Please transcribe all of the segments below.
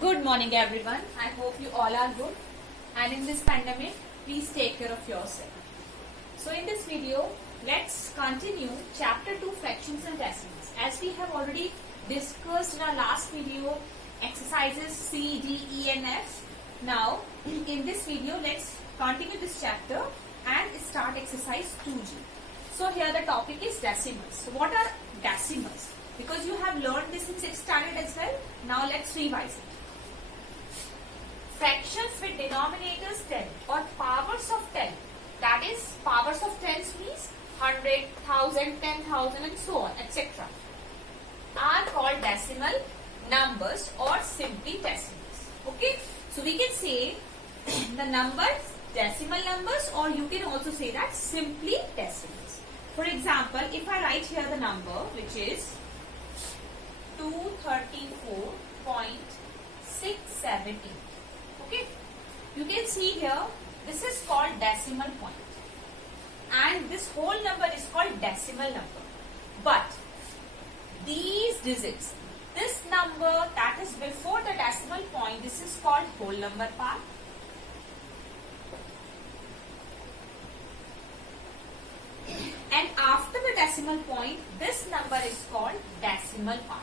Good morning everyone. I hope you all are good, and in this pandemic please take care of yourself. So in this video let's continue chapter 2 fractions and decimals. As we have already discussed in our last video exercises C, D, E and F. Now in this video let's continue this chapter and start exercise 2G. So here the topic is decimals. So what are decimals? Because you have learned this in 6th standard as well. Now let's revise it. Fractions with denominators 10 or powers of 10, that is powers of 10 means 100, 1000, 10,000 and so on, etc. are called decimal numbers or simply decimals. Okay, so we can say the numbers decimal numbers, or you can also say that simply decimals. For example, if I write here the number which is 234.678. Okay, you can see here this is called decimal point and this whole number is called decimal number. But these digits, this number that is before the decimal point, this is called whole number part. And after the decimal point, this number is called decimal part.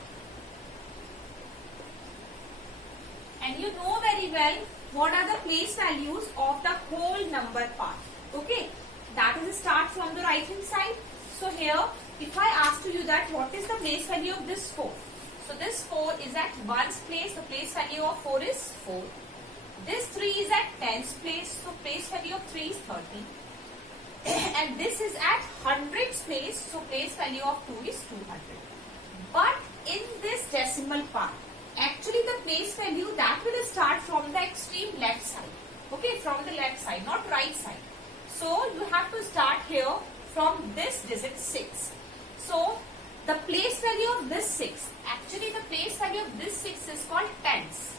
And you know very well what are the place values of the whole number part. Okay, that is start from the right hand side. So here if I ask to you that what is the place value of this 4. So this 4 is at 1's place, the place value of 4 is 4. This 3 is at 10's place, so place value of 3 is 30. And this is at 100's place, so place value of 2 is 200. But in this decimal part, actually the place value that will start from the extreme left side. Okay, from the left side, not right side. So you have to start here from this digit 6. So the place value of this 6, actually the place value of this 6 is called tens.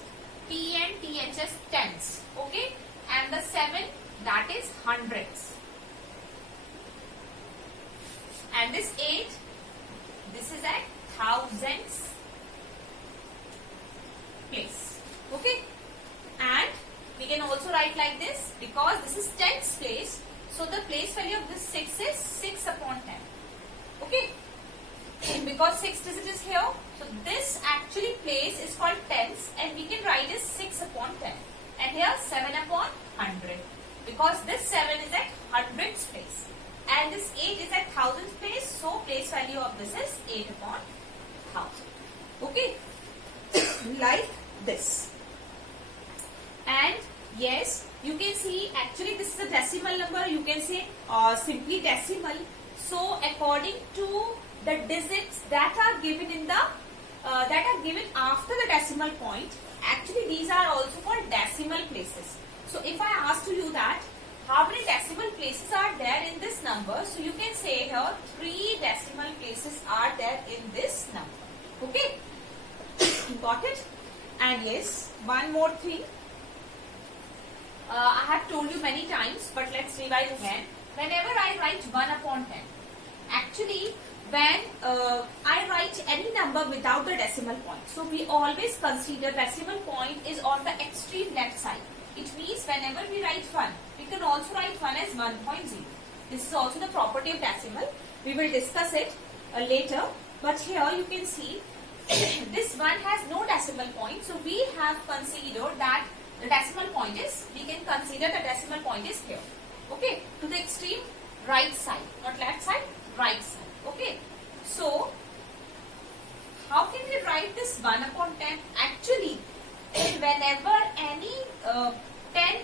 T-N-T-H-S, tens. Okay, and the 7, that is hundreds. And this 8, this is at thousands place. Okay, and we can also write like this because this is tens place, so the place value of this 6 is 6 upon 10. Okay, because 6 digit is here, so this actually place is called tens and we can write as 6 upon 10, and here 7 upon 100 because this 7 is at hundreds place and this 8 is at thousands place, so place value of this is 8 upon 1000. Okay, like this. And yes, you can see actually this is a decimal number, you can say simply decimal. So according to the digits that are given in the given after the decimal point, actually these are also called decimal places. So if I ask to you that how many decimal places are there in this number, so you can say here 3 decimal places are there in this number. Okay, got it? And yes, one more thing. I have told you many times, but let's revise again. Whenever I write 1 upon 10, actually when I write any number without the decimal point, so we always consider decimal point is on the extreme left side. It means whenever we write 1, we can also write 1 as 1.0. This is also the property of decimal. We will discuss it later. But here you can see this 1 has no decimal point, so we have considered that the decimal point is, we can consider the decimal point is here. Okay, to the extreme right side, not left side, right side. Okay, so how can we write this 1 upon 10? Actually, whenever any 10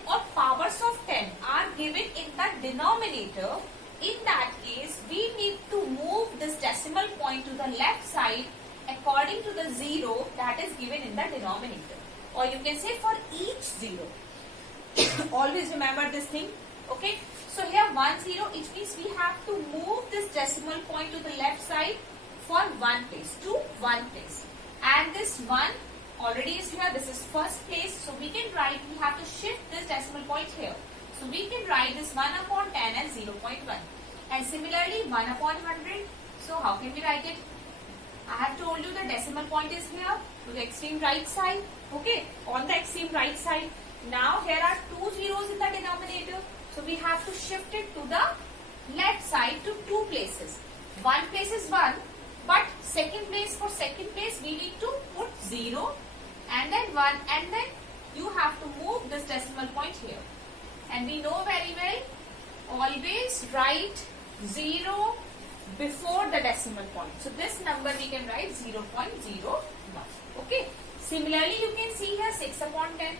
or powers of 10 are given in the denominator, in that case we need to move this decimal point to the left side according to the 0 that is given in the denominator, or you can say for each 0. Always remember this thing. Okay, so here 1 0, it means we have to move this decimal point to the left side for one place, to one place, and this 1 already is here, this is first place, so we can write, we have to shift this decimal point here, so we can write this 1 upon 10 as 0.1, and similarly 1 upon 100. So how can we write it? I have told you the decimal point is here to the extreme right side. Okay, on the extreme right side. Now here are 2 zeros in the denominator. So we have to shift it to the left side to 2 places. One place is 1, but second place, for second place we need to put 0 and then 1, and then you have to move this decimal point here. And we know very well, always write 0 before the decimal point. So this number we can write 0.01. Okay. Similarly, you can see here 6 upon 10.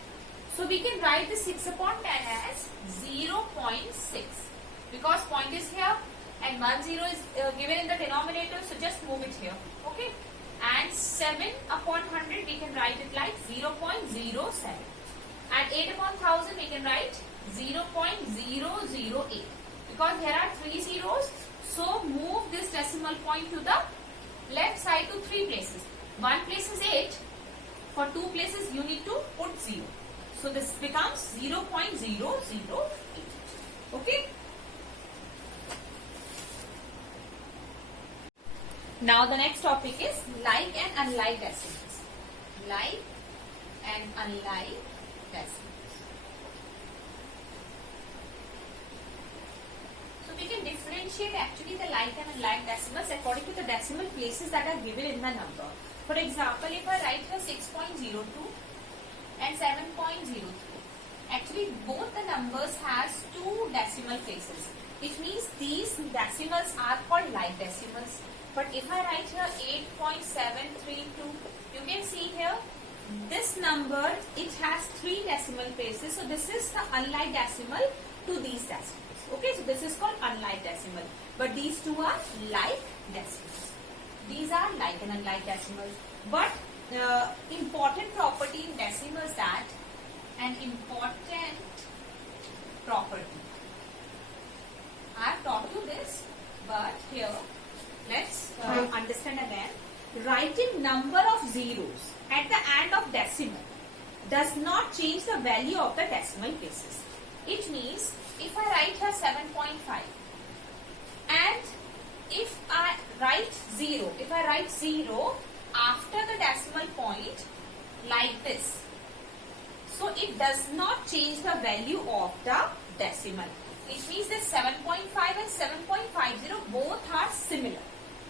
So we can write the 6 upon 10 as 0.6 because point is here and 10 is given in the denominator. So just move it here. Okay. And 7 upon 100 we can write it like 0.07. And 8 upon 1000 we can write 0.008 because there are 3 zeros. So move this decimal point to the left side to 3 places. One place is 8. For 2 places you need to put 0. So this becomes 0.008. Okay. Now the next topic is like and unlike decimals. Like and unlike decimals. We can differentiate actually the like and unlike decimals according to the decimal places that are given in the number. For example, if I write here 6.02 and 7.03, actually both the numbers has 2 decimal places. It means these decimals are called like decimals. But if I write here 8.732, you can see here this number, it has 3 decimal places. So this is the unlike decimal to these decimals. Okay, so this is called unlike decimal. But these two are like decimals. These are like and unlike decimals. But important property in decimals that an important property. I have taught you this, but here let's understand again. Writing number of zeros at the end of decimal does not change the value of the decimal places. It means if I write here 7.5 and if I write 0, after the decimal point like this, so it does not change the value of the decimal. It means that 7.5 and 7.50 both are similar.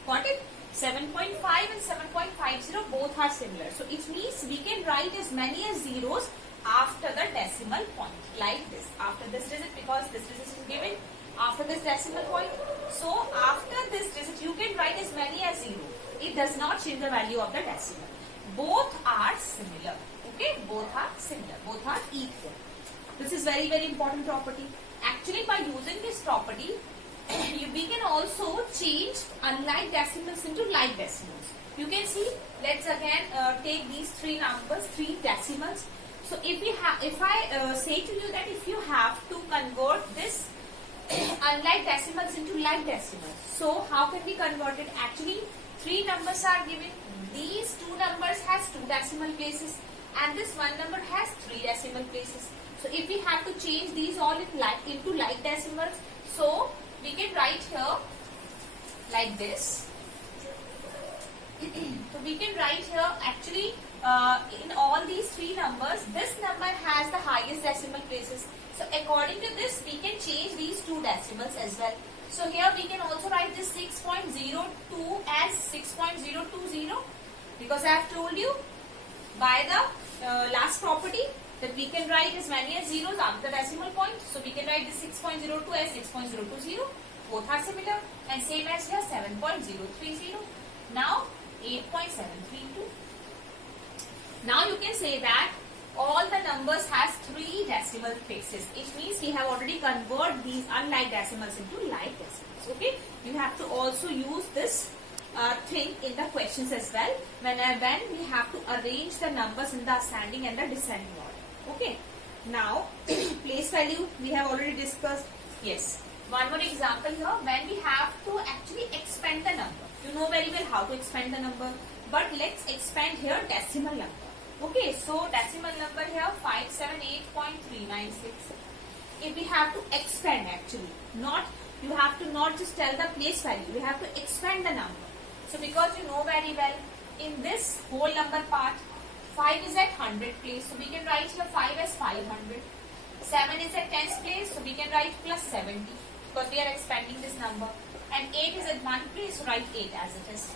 Got it? 7.5 and 7.50 both are similar. So it means we can write as many as zeros after the decimal point like this. After this digit, because this digit is given after this decimal point. So after this digit you can write as many as 0. It does not change the value of the decimal. Both are similar. Okay, both are similar. Both are equal. This is very, very important property. Actually, by using this property, we can also change unlike decimals into like decimals. You can see, let's again take these 3 numbers, 3 decimals. So if I say to you that if you have to convert this unlike decimals into like decimals, so how can we convert it? Actually, 3 numbers are given. These 2 numbers has 2 decimal places and this one number has 3 decimal places. So if we have to change these all into like decimals, so we can write here like this. So we can write here actually in all these 3 numbers, this number has the highest decimal places. So according to this, we can change these 2 decimals as well. So here we can also write this 6.02 as 6.020 because I have told you by the last property that we can write as many as zeros after the decimal point. So we can write this 6.02 as 6.020. Both are similar and same as here 7.030. Now 8.732. Now you can say that all the numbers has 3 decimal places. It means we have already converted these unlike decimals into like decimals. Okay. You have to also use this thing in the questions as well when we have to arrange the numbers in the ascending and the descending order. Okay. Now place value we have already discussed. Yes. One more example here when we have to actually expand the number. You know very well how to expand the number, but let's expand here decimal number. Okay, so decimal number here 578.396. If we have to expand actually, you have to not just tell the place value, we have to expand the number. So because you know very well, in this whole number part, 5 is at 100 place, so we can write here 5 as 500. 7 is at 10th place, so we can write plus 70 because we are expanding this number. And 8 is at 1 place, so write 8 as it is.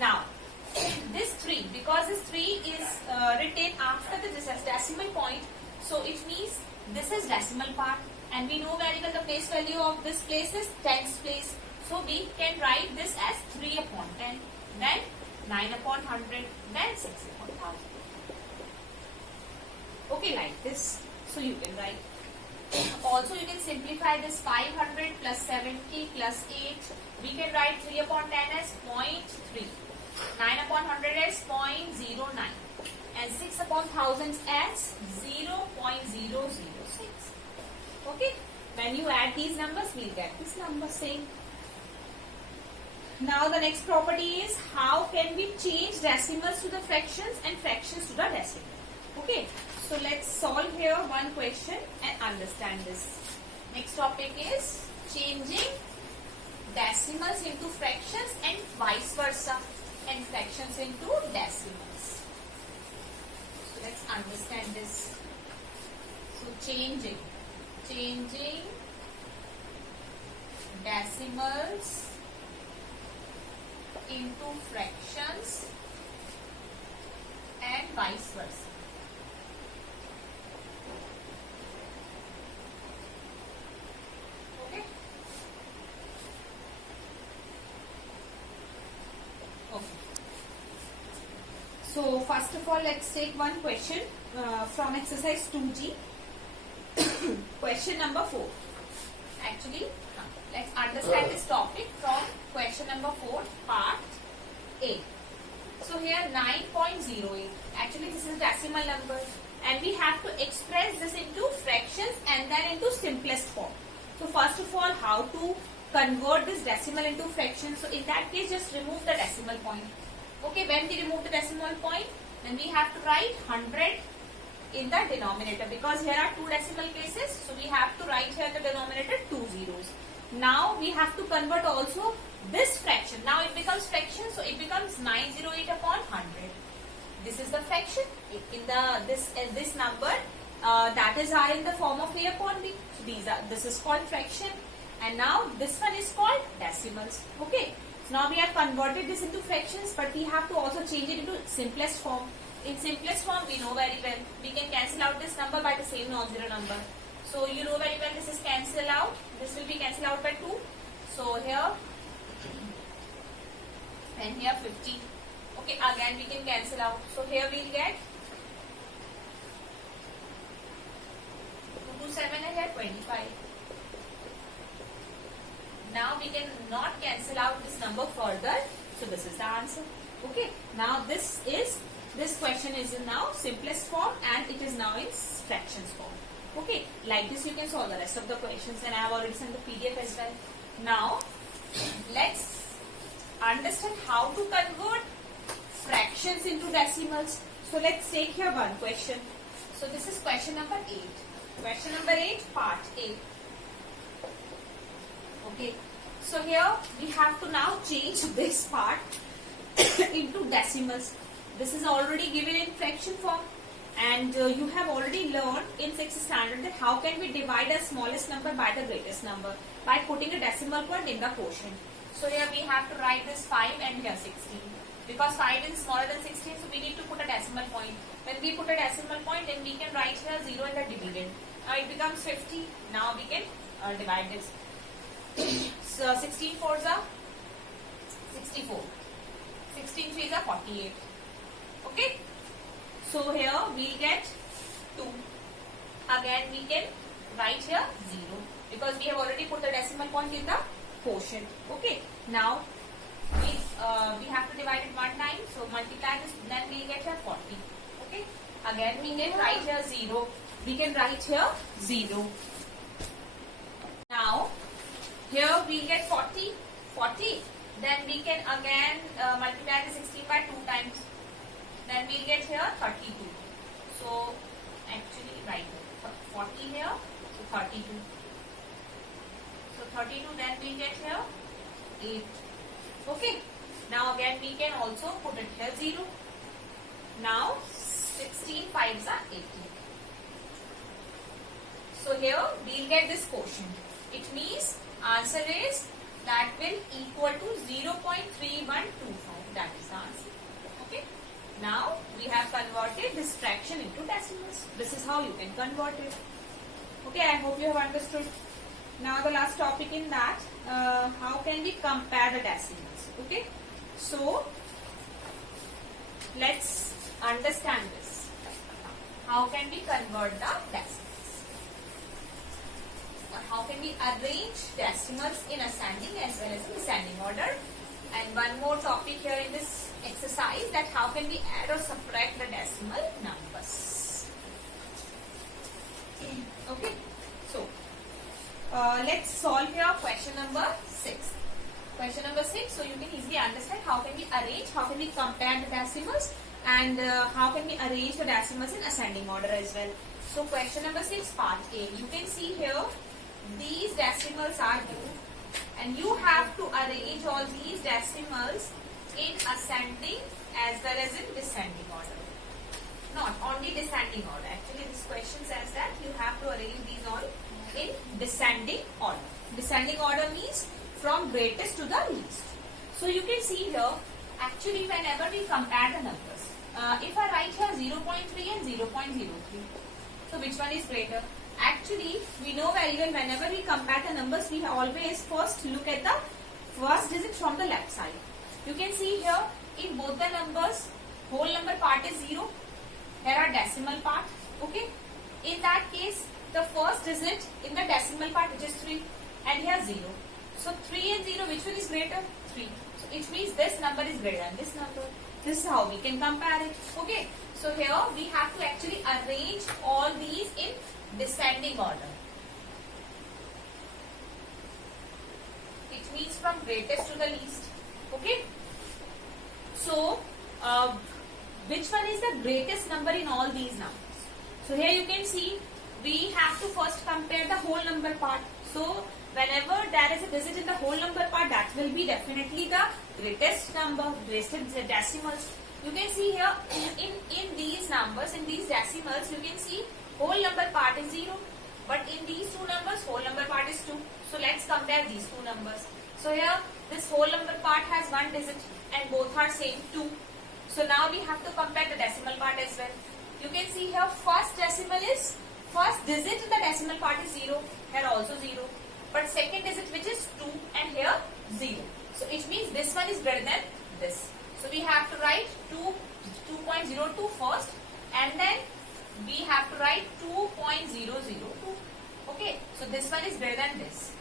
Now, this 3, because this 3 is written after the decimal point, so it means this is decimal part, and we know very well the place value of this place is 10th place. So we can write this as 3 upon 10, then 9 upon 100, then 6 upon 1000. Okay, like this. So you can write. Also you can simplify this 500 plus 70 plus 8. We can write 3 upon 10 as 0.3. 9 upon 100 as 0.09. And 6 upon 1000 as 0.006. Okay. When you add these numbers, we'll get this number same. Now the next property is how can we change decimals to the fractions and fractions to the decimal. Okay. So let's solve here one question and understand this. Next topic is changing decimals into fractions and vice versa, and fractions into decimals. So let's understand this. So changing decimals into fractions and vice versa. So first of all, let's take one question from exercise 2G. Question number 4. Actually, let's understand this topic from question number 4, part A. So here 9.08. Actually, this is decimal number, and we have to express this into fractions and then into simplest form. So first of all, how to convert this decimal into fractions? So in that case, just remove the decimal point. Okay, when we remove the decimal point, then we have to write 100 in the denominator, because here are 2 decimal places, so we have to write here the denominator 2 zeros. Now we have to convert also this fraction. Now it becomes fraction, so it becomes 908 upon 100. This is the fraction in the this number that is are in the form of a upon b. So this is called fraction, and now this one is called decimals. Okay. So now we have converted this into fractions, but we have to also change it into simplest form. In simplest form, we know very well, we can cancel out this number by the same non-zero number. So you know very well this is cancel out. This will be cancelled out by 2. So here and here 50. Okay, again we can cancel out. So here we will get 2 to 7 and here 25. Now we can not cancel out this number further. So this is the answer. Okay. Now this question is in now simplest form, and it is now in fractions form. Okay. Like this you can solve the rest of the questions, and I have already sent the PDF as well. Now let's understand how to convert fractions into decimals. So let's take here one question. So this is question number 8. Question number 8, part A. Okay, so here we have to now change this part into decimals. This is already given in fraction form, and you have already learned in 6th standard that how can we divide the smallest number by the greatest number by putting a decimal point in the quotient. So here we have to write this 5 and here 16. Because 5 is smaller than 16, so we need to put a decimal point. When we put a decimal point, then we can write here 0 in the dividend. Now it becomes 50. Now we can divide this. So 16 4s are 64. 16 3s are 48. Okay. So here we get 2. Again we can write here 0 because we have already put the decimal point in the quotient. Okay. Now we have to divide it one time. So multiply this, then we get here 40. Okay. Again we can write here 0. We can write here 0. Now here we get 40. Then we can again multiply the 16 by 2 times. Then we'll get here 32. So actually write 40 here, so 32. So 32, then we'll get here 8. Okay. Now again we can also put it here 0. Now 16 5s are 18. So here we'll get this quotient. It means answer is that will equal to 0.3125. That is the answer. Okay. Now we have converted this fraction into decimals. This is how you can convert it. Okay, I hope you have understood. Now the last topic in that, how can we compare the decimals? Okay. So let's understand this. How can we convert the decimals? Or how can we arrange decimals in ascending as well as in descending order? And one more topic here in this exercise, that how can we add or subtract the decimal numbers. Okay, so let's solve here question number 6. Question number 6, so you can easily understand how can we arrange, how can we compare the decimals, and how can we arrange the decimals in ascending order as well. So question number 6 part A, you can see here these decimals are given, and you have to arrange all these decimals in ascending as well as in descending order. Not only descending order. Actually, this question says that you have to arrange these all in descending order. Descending order means from greatest to the least. So you can see here, actually whenever we compare the numbers, if I write here 0.3 and 0.03, so which one is greater? Actually, we know very well whenever we compare the numbers, we always first look at the first digit from the left side. You can see here in both the numbers, whole number part is 0. Here are decimal part. Okay. In that case, the first digit in the decimal part, which is 3, and here 0. So 3 and 0, which one is greater? 3. So it means this number is greater than this number. This is how we can compare it. Okay. So here we have to actually arrange all these in descending order. It means from greatest to the least. Okay. So which one is the greatest number in all these numbers? So here you can see we have to first compare the whole number part. So whenever there is a digit in the whole number part, that will be definitely the greatest number, greatest decimals. You can see here in these numbers, in these decimals, you can see whole number part is 0. But in these two numbers, whole number part is 2. So let's compare these two numbers. So here this whole number part has one digit and both are same 2. So now we have to compare the decimal part as well. You can see here first digit in the decimal part is 0. Here also 0. But second digit, which is 2, and here 0. So it means this one is greater than this. So we have to write 2.02 first, and then we have to write 2.002. Okay. So this one is greater than this.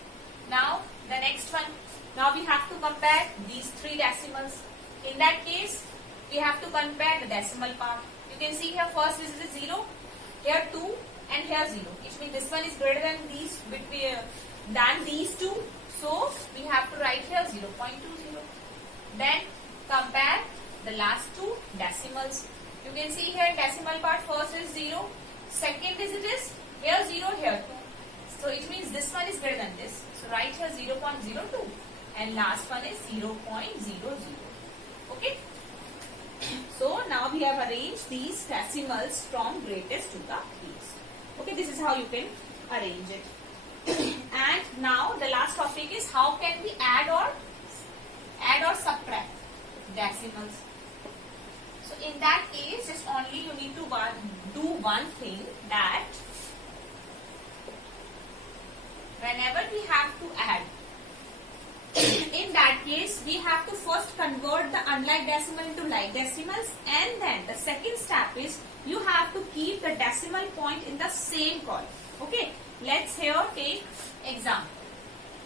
Now the next one. Now we have to compare these three decimals. In that case, we have to compare the decimal part. You can see here first digit is 0, here 2, and here 0. It means this one is greater than these two. So we have to write here 0.20. Then compare the last two decimals. You can see here decimal part first is 0, second digit is here 0, here 2. So it means this one is greater than this. So write here 0.02, and last one is 0.00. Okay. So now we have arranged these decimals from greatest to the least. Okay, this is how you can arrange it. And now the last topic is how can we add or subtract decimals. So in that case, just only you need to do one thing, that whenever we have to add, in that case we have to first convert the unlike decimal into like decimals, and then the second step is you have to keep the decimal point in the same column. Okay, let's here take example.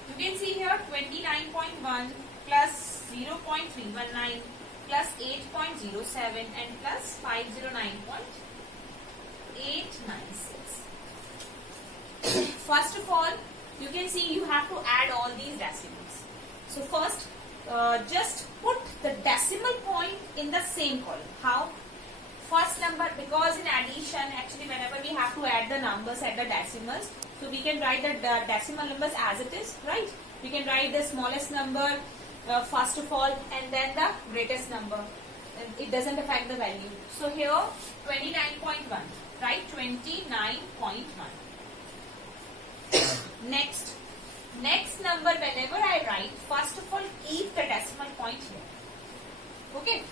You can see here 29.1 plus 0.319 plus 8.07 and plus 509.896. First of all, you can see you have to add all these decimals. So first, just put the decimal point in the same column. How? First number, because in addition, actually whenever we have to add the numbers at the decimals, so we can write the decimal numbers as it is, right? We can write the smallest number first of all, and then the greatest number. It doesn't affect the value. So here 29.1, right? 29.1. Next number, whenever I write, first of all keep the decimal point here. Okay.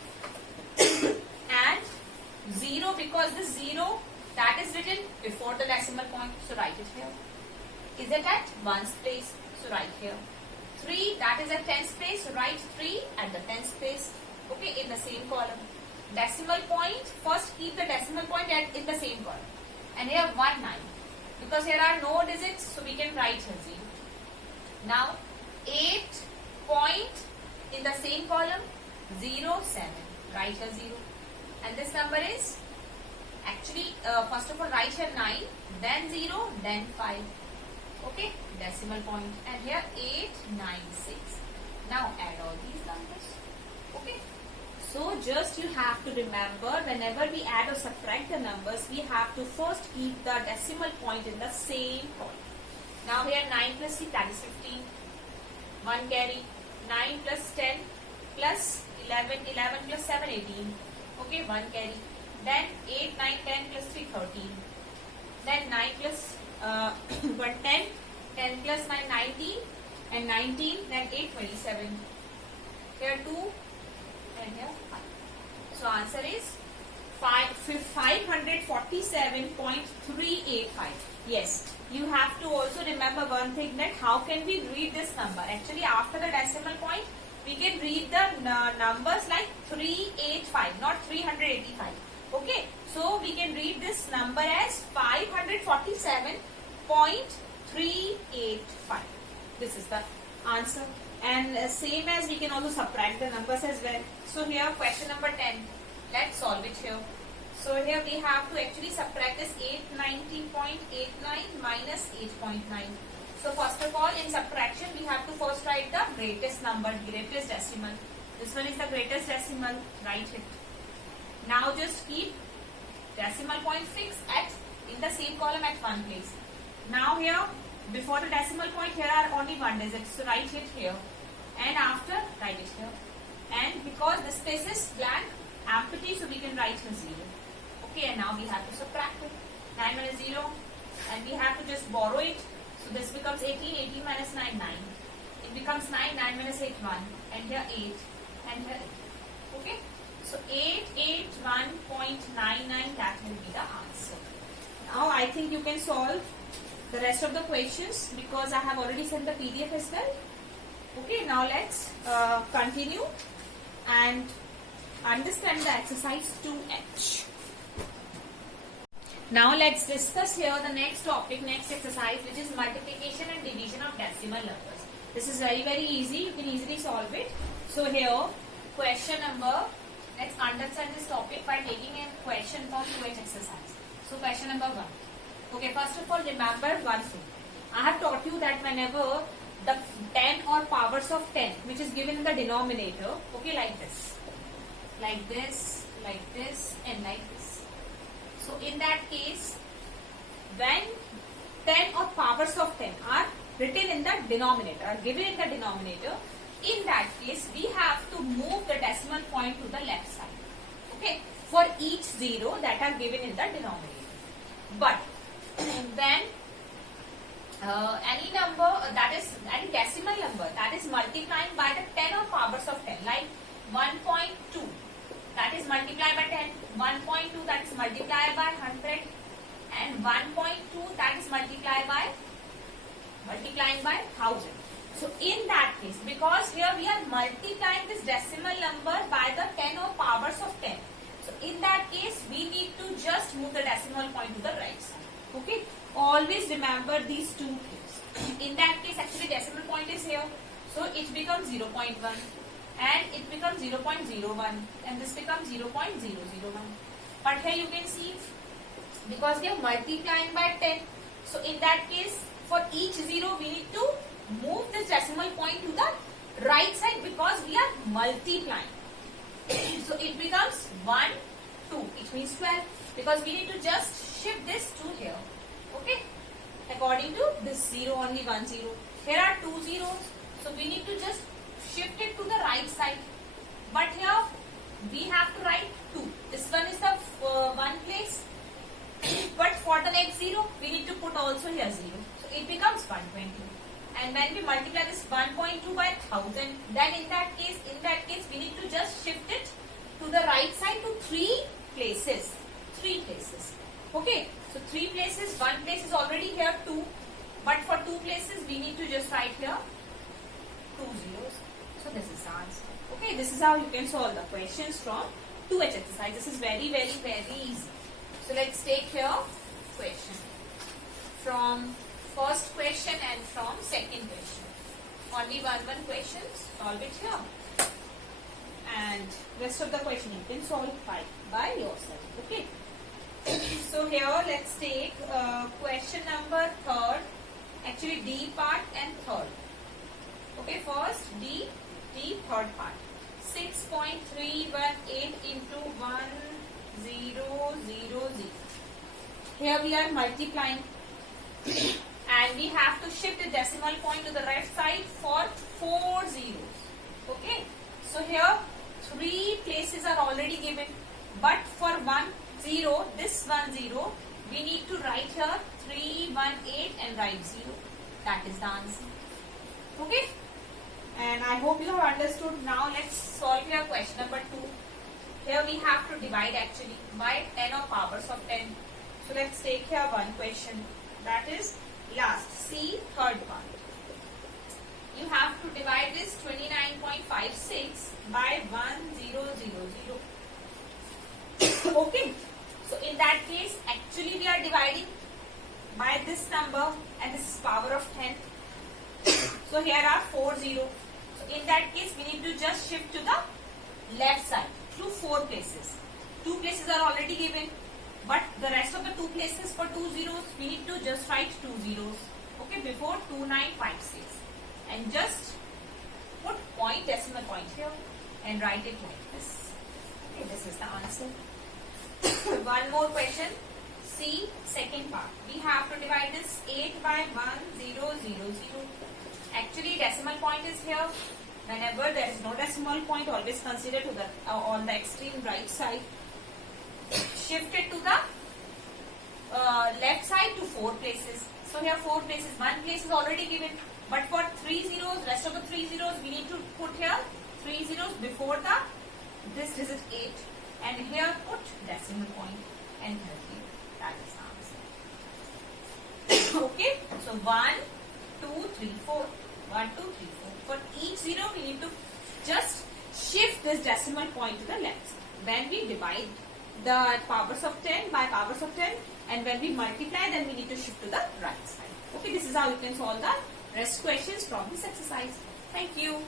And 0, because the 0 that is written before the decimal point, so write it here. Is it at 1's place? So write here. 3, that is at 10's place, so write 3 at the 10's place. Okay, in the same column. Decimal point, first keep the decimal point in the same column. And here 1, 9. Because here are no digits, so we can write here 0. Now 8 point in the same column, 0, 7. Write here 0. And this number is actually, first of all write here 9, then 0, then 5. Okay, decimal point. And here 8, 9, 6. Now add all these numbers. Okay. So just you have to remember, whenever we add or subtract the numbers, we have to first keep the decimal point in the same column. Now here 9 plus 6, that is 15. 1 carry. 9 plus 10 plus 11. 11 plus 7, 18. Okay, 1 carry. Then 8, 9, 10 plus 3, 13. Then 9 plus 1, 10. 10 plus 9, 19. And 19, then 8, 27. Here 2. And here 5. So answer is 547.385. Yes, you have to also remember one thing, that how can we read this number? Actually, after the decimal point, we can read the numbers like 385, not 385. Okay, so we can read this number as 547.385. This is the answer. And same as we can also subtract the numbers as well. So here question number 10. Let's solve it here. So here we have to actually subtract this 890.89 minus 8.9. So first of all, in subtraction we have to first write the greatest number, greatest decimal. This one is the greatest decimal. Write it. Now just keep decimal point fixed in the same column at one place. Now here, before the decimal point, here are only one digit. So write it here. And after, write it here. And because this space is blank, empty, so we can write here 0. Okay, and now we have to subtract it. 9 minus 0. And we have to just borrow it. So this becomes 18. 18 minus 9, 9. It becomes 9. 9 minus 8, 1. And here 8. And here 8. Okay. So 881.99, that will be the answer. Now I think you can solve the rest of the questions because I have already sent the PDF as well. Okay, now let's continue and understand the exercise 2H. Now let's discuss here the next topic, next exercise, which is multiplication and division of decimal numbers. This is very easy. You can easily solve it. So here, question number, let's understand this topic by taking a question from 2H exercise. So question number 1. Okay, first of all, remember one thing. I have taught you that whenever the 10 or powers of 10, which is given in the denominator, okay, like this, and like this. So in that case, when 10 or powers of 10 are written in the denominator, are given in the denominator, in that case, we have to move the decimal point to the left side. Okay, for each 0 that are given in the denominator. But when any number any decimal number that is multiplying by the 10 or powers of 10, like 1.2, that is multiplied by 10, 1.2 that is multiplied by 100, and 1.2 that is multiplying by 1000. So in that case, because here we are multiplying this decimal number by the 10 or powers of 10, so in that case we need to just move the decimal point to the right side. Okay, always remember these two things. In that case, actually decimal point is here, so it becomes 0.1 and it becomes 0.01 and this becomes 0.001. But here you can see, because we are multiplying by 10, so in that case for each 0 we need to move this decimal point to the right side because we are multiplying. So it becomes 1, 2, which means 12, because we need to just shift this to here. Okay, according to this 0, only 1 0. Here are 2 zeros, so we need to just shift it to the right side. But here we have to write 2. This one is the one place. But for the next 0, we need to put also here 0. So it becomes 120. And when we multiply this 1.2 by 1000, then in that case, we need to just shift it to the right side to 3 places. 3 places. Okay. So 3 places, 1 place is already here 2. But for 2 places, we need to just write here 2 zeros. So this is the answer. Okay. This is how you can solve the questions from 2H exercise. This is very, very, very easy. So let's take here question from first question and from second question. Only one questions, solve it here. And rest of the question you can solve by yourself. Okay. So here let's take question number 3rd. Actually D part and 3rd. Okay, first D 3rd part. 6.318 into 1000. Here we are multiplying and we have to shift the decimal point to the left side for 4 zeros. Okay. So here 3 places are already given, but for 1 0, this 1 0, we need to write here 318 and write 0. That is the answer. Okay. And I hope you have understood. Now let's solve here question number 2. Here we have to divide actually by 10 or powers of 10. So let's take here one question. That is last C 3rd part. You have to divide this 29.56 by 1000. Okay. So in that case, actually we are dividing by this number and this is power of 10. So here are 4 zeros. So in that case, we need to just shift to the left side through 4 places. 2 places are already given, but the rest of the 2 places for 2 zeros, we need to just write 2 zeros. Okay, before 2956. And just put point, decimal point here and write it like this. Okay, this is the answer. One more question. C 2nd part. We have to divide this 8 by 1000. Actually, decimal point is here. Whenever there is no decimal point, always consider to the on the extreme right side. Shift it to the left side to 4 places. So here 4 places. 1 place is already given. But for 3 zeros, rest of the 3 zeros, we need to put here 3 zeros before the this digit 8. And here put decimal point and 30. That is the answer. Okay. So 1, 2, 3, 4. 1, 2, 3, 4. For each 0, we need to just shift this decimal point to the left. When we divide the powers of 10 by powers of 10, and when we multiply, then we need to shift to the right side. Okay, this is how you can solve the rest questions from this exercise. Thank you.